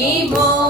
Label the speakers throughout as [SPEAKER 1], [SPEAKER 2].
[SPEAKER 1] Nemo.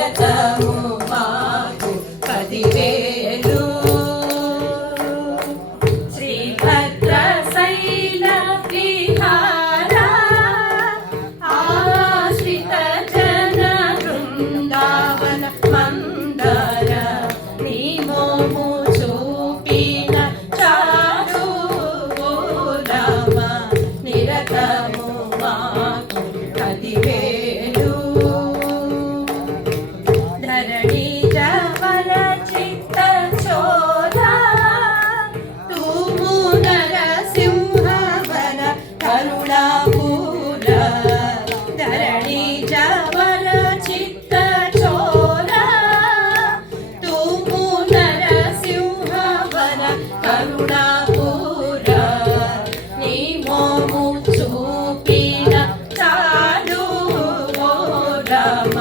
[SPEAKER 1] Let us. Yeah.